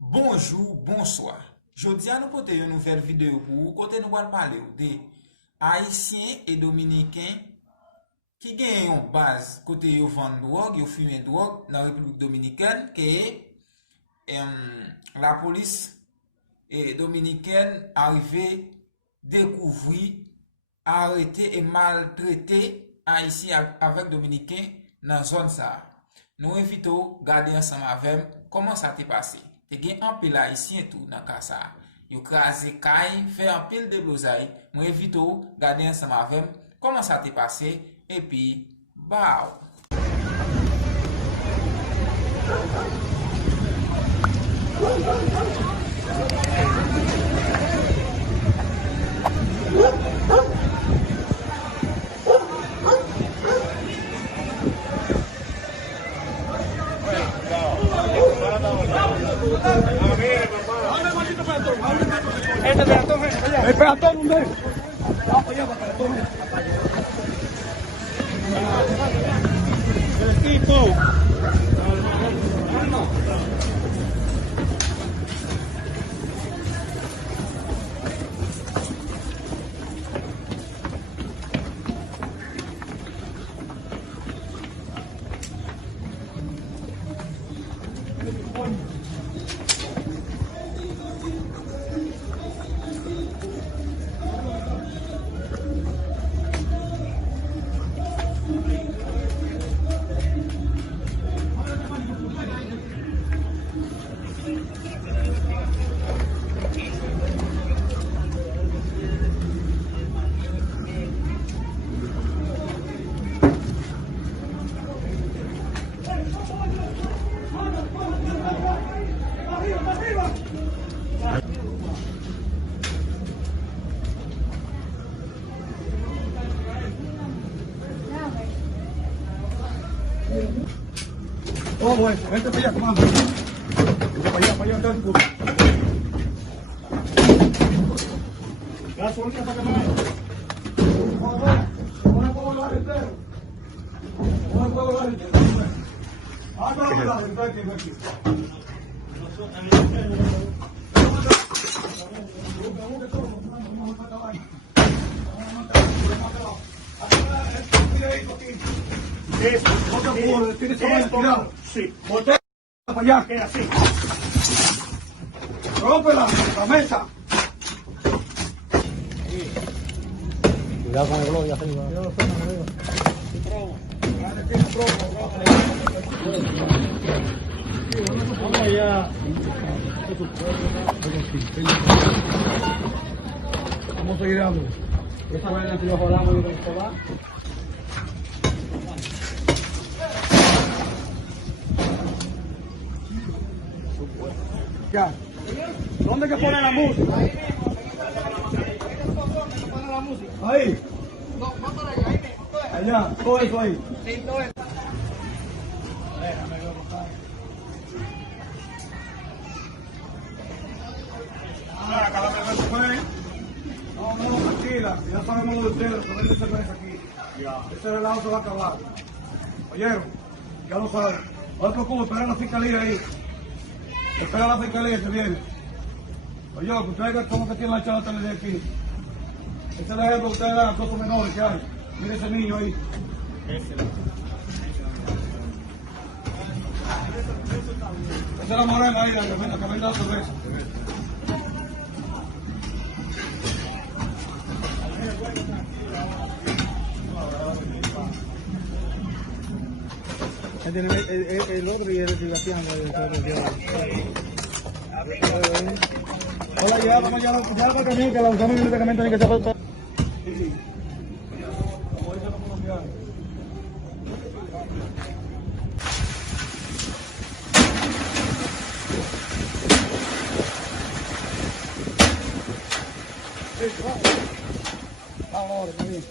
Bonjour, bonsoir. Jodi a nou pote yon nouvel video pou ou, kote nou wal pale ou de Haitien et Dominicain ki gen yon base kote yo vend drog, yo fume drog nan Republik Dominicaine ke la polis dominicaine arrive découvri, arrêté et maltraité Haitien avec Dominicain nan zone sa. Nou invito gade ensemble avec comment ça t'est passé. Te gen anpil Haitien tout nan ka sa. Yo krasé kay, fait anpil de blozay. Mwen invito gade ensemble avec comment ça t'est passé et puis bao. El peatón, ¿dónde? Vamos para allá, para el peatón. El tipo. Todo eso, vente para allá, comando. Vente para allá, todo el puto. Gasolina para que no no puedo hablar entero. No puedo hablar entero. Ah, no, no, aquí. No te puedo decir eso. Sí. Voltea para allá. Que así. Rompe la mesa. Cuidado con el globo, ya se iba. Vamos allá. Vamos a seguir dando. Esta vez que nos volamos y nos va. Ya. ¿Dónde que pone la música? Ahí. No, más para allá, ahí mismo. Allá, todo eso ahí. Sí, todo eso. No, tranquila, ya sabemos lo de ustedes, no venden cerveza aquí. Ese relajo se va a acabar. Oyeron, ya lo saben. No te preocupes, espera la fiscalía ahí. Espera la fiscalía que viene. Oye, que ustedes como que tienen la chata de aquí. Ese es el ejemplo que ustedes dan a todos los menores que hay. Mire ese niño ahí. Esa es la morena ahí, la que vende la cerveza. El otro y el Sebastián. Hola, ya, vamos ya para también, que la usamos directamente en que se falta. Sí. Como dicen los colombianos. Sí, vamos. Vamos, está bien.